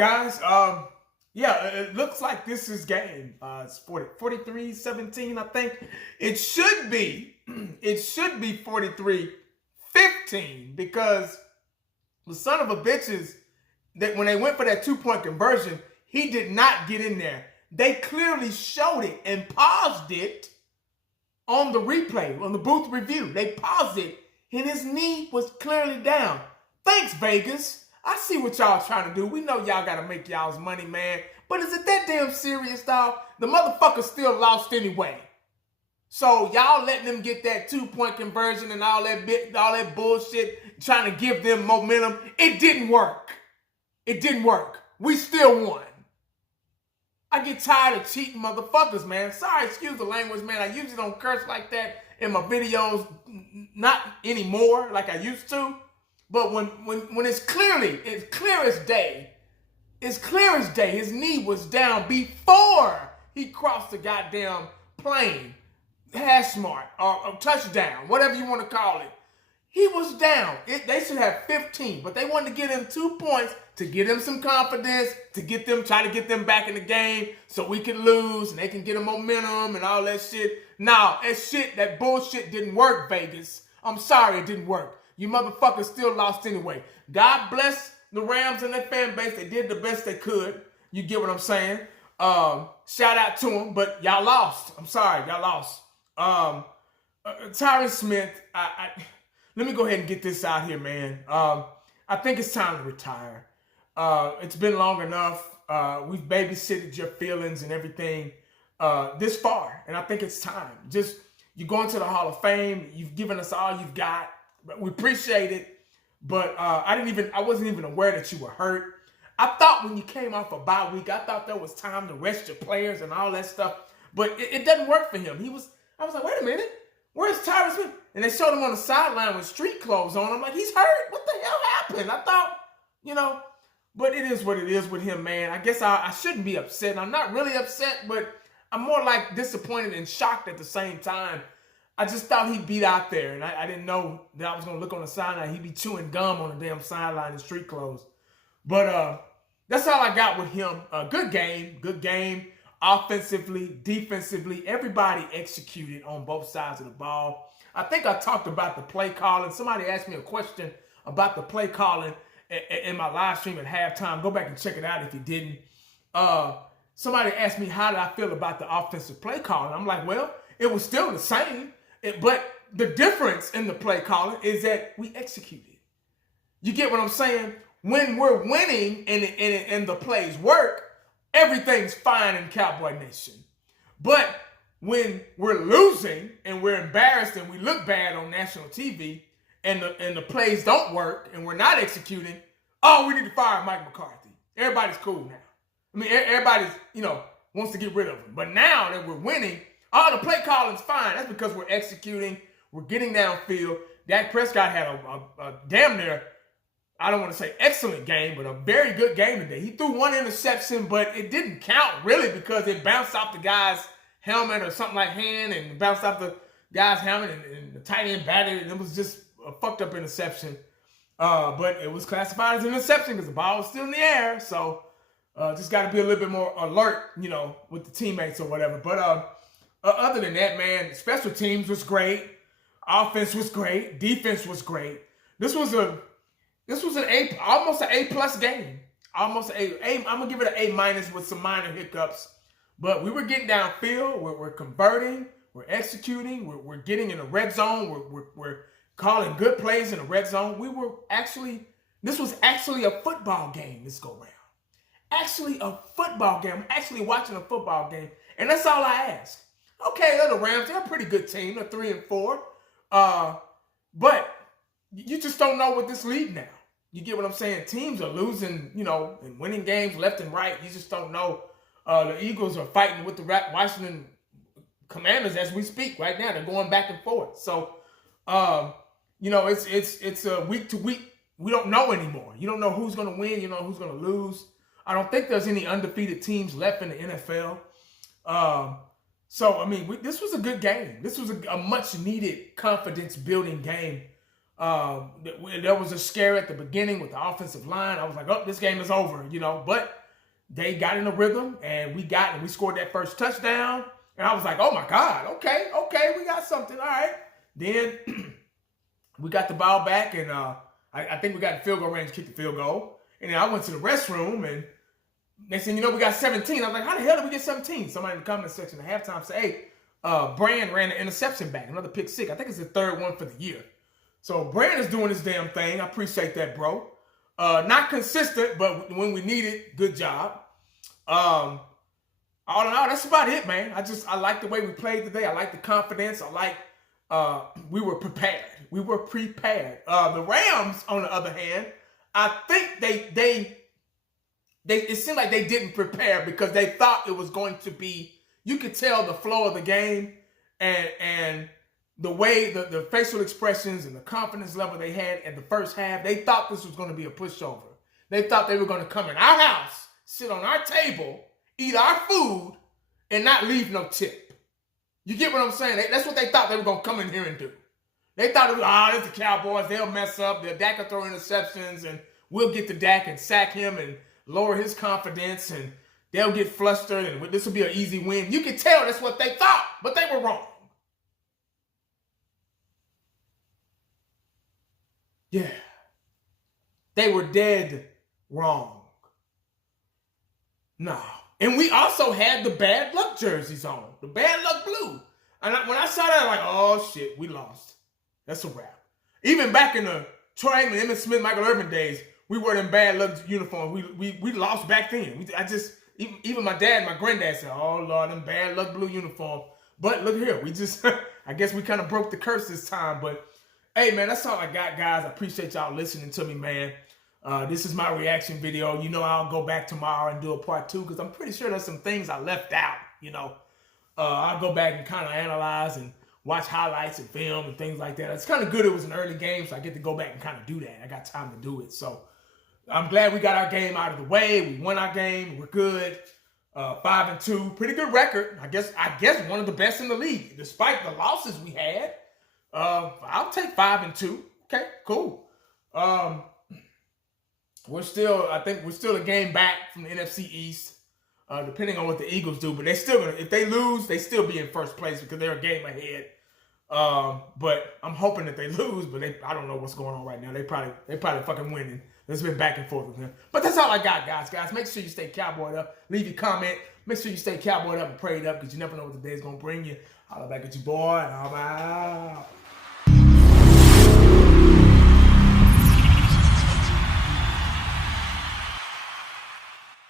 guys. Yeah, it looks like this is game. It's 43-17, I think. It should be. It should be 43-15 because the son of a bitches that when they went for that 2-point conversion, he did not get in there. They clearly showed it and paused it on the replay, on the booth review. They paused it, and his knee was clearly down. Thanks, Vegas. I see what y'all trying to do. We know y'all got to make y'all's money, man. But is it that damn serious, dog? The motherfucker still lost anyway. So y'all letting them get that 2-point conversion and all that bullshit, trying to give them momentum. It didn't work. It didn't work. We still won. I get tired of cheating motherfuckers, man. Sorry, excuse the language, man. I usually don't curse like that in my videos. Not anymore like I used to. But when it's clear as day, his knee was down before he crossed the goddamn plane, hash mark, or touchdown, whatever you want to call it. He was down. They should have 15, but they wanted to get him 2 points to get him some confidence, to try to get them back in the game so we can lose and they can get a momentum and all that shit. No, that bullshit didn't work, Vegas. I'm sorry it didn't work. You motherfuckers still lost anyway. God bless the Rams and their fan base. They did the best they could. You get what I'm saying? Shout out to them, but y'all lost. I'm sorry, y'all lost. Tyron Smith, let me go ahead and get this out here, man. I think it's time to retire. It's been long enough. We've babysitted your feelings and everything this far, and I think it's time. You're going to the Hall of Fame. You've given us all you've got. We appreciate it, but I wasn't even aware that you were hurt. I thought when you came off a bye week, I thought there was time to rest your players and all that stuff, but it doesn't work for him. I was like, wait a minute, where's Tyron Smith? And they showed him on the sideline with street clothes on. I'm like, he's hurt? What the hell happened? I thought, but it is what it is with him, man. I guess I shouldn't be upset. And I'm not really upset, but I'm more like disappointed and shocked at the same time. I just thought he'd be out there, and I didn't know that I was going to look on the sideline. He'd be chewing gum on the damn sideline in street clothes. But that's all I got with him. Good game. Offensively, defensively, everybody executed on both sides of the ball. I think I talked about the play calling. Somebody asked me a question about the play calling in my live stream at halftime. Go back and check it out if you didn't. Somebody asked me how did I feel about the offensive play calling. I'm like, well, it was still the same. But the difference in the play calling is that we executed. You get what I'm saying? When we're winning and the plays work, everything's fine in Cowboy Nation. But when we're losing and we're embarrassed and we look bad on national TV and the plays don't work and we're not executing, we need to fire Mike McCarthy. Everybody's cool now. I mean, everybody's, wants to get rid of him. But now that we're winning, the play calling's fine. That's because we're executing. We're getting downfield. Dak Prescott had a damn near, I don't want to say excellent game, but a very good game today. He threw one interception, but it didn't count really because it bounced off the guy's helmet or something like hand and bounced off the guy's helmet and the tight end batted it. And it was just a fucked up interception. But it was classified as an interception because the ball was still in the air. So just got to be a little bit more alert, with the teammates or whatever. But other than that, man, special teams was great. Offense was great. Defense was great. This was almost an A+ game. Almost I'm gonna give it an A- with some minor hiccups. But we were getting downfield. We're converting. We're executing. We're getting in the red zone. We're calling good plays in the red zone. This was actually a football game this go round. Actually a football game. I'm actually watching a football game, and that's all I ask. Okay, they're the Rams. They're a pretty good team. They're 3-4. But you just don't know what this league now. You get what I'm saying? Teams are losing, and winning games left and right. You just don't know. The Eagles are fighting with the Washington Commanders as we speak right now. They're going back and forth. So, it's a week to week. We don't know anymore. You don't know who's going to win. You know who's going to lose. I don't think there's any undefeated teams left in the NFL. So, this was a good game. This was a much-needed confidence-building game There was a scare at the beginning with the offensive line. I was like, oh, this game is over, but they got in a rhythm, and we scored that first touchdown. And I was like, oh, my God, okay, we got something. All right. Then we got the ball back, and I think we got in field goal range to kick the field goal. And then I went to the restroom, and next thing you know, we got 17. I was like, how the hell did we get 17? Somebody in the comment section at halftime said, hey, Brand ran an interception back, another pick six. I think it's the third one for the year. So Brand is doing his damn thing. I appreciate that, bro. Not consistent, but when we need it, good job. All in all, that's about it, man. I like the way we played today. I like the confidence. I like we were prepared. We were prepared. The Rams, on the other hand, I think they it seemed like they didn't prepare because they thought it was going to be, you could tell the flow of the game and the way the facial expressions and the confidence level they had in the first half. They thought this was going to be a pushover. They thought they were going to come in our house, sit on our table, eat our food, and not leave no tip. You get what I'm saying? That's what they thought they were going to come in here and do. They thought, it's the Cowboys. They'll mess up. Dak will throw interceptions, and we'll get to Dak and sack him and lower his confidence, and they'll get flustered, and this will be an easy win. You can tell that's what they thought, but they were wrong. Yeah. They were dead wrong. No. And we also had the bad luck jerseys on. The bad luck blue. And when I saw that, I'm like, oh, shit, we lost. That's a wrap. Even back in the Troy Aikman, Emmitt Smith, Michael Irvin days, we wore them bad luck uniforms. We lost back then. Even my dad and my granddad said, oh, Lord, them bad luck blue uniforms. But look here, I guess we kind of broke the curse this time. But, hey, man, that's all I got, guys. I appreciate y'all listening to me, man. This is my reaction video. I'll go back tomorrow and do a part 2 because I'm pretty sure there's some things I left out, I'll go back and kind of analyze and watch highlights and film and things like that. It's kind of good it was an early game, so I get to go back and kind of do that. I got time to do it. So I'm glad we got our game out of the way. We won our game. We're good. 5-2. Pretty good record. I guess one of the best in the league, despite the losses we had. I'll take 5-2. Okay, cool. I think we're still a game back from the NFC East, depending on what the Eagles do. But if they lose, they still be in first place because they're a game ahead. But I'm hoping that they lose, but I don't know what's going on right now. They probably fucking winning. It's been back and forth with them. But that's all I got, guys. Make sure you stay cowboyed up. Leave your comment. Make sure you stay cowboyed up and prayed up because you never know what the day's going to bring you. Holla back at you, boy. And I'm out.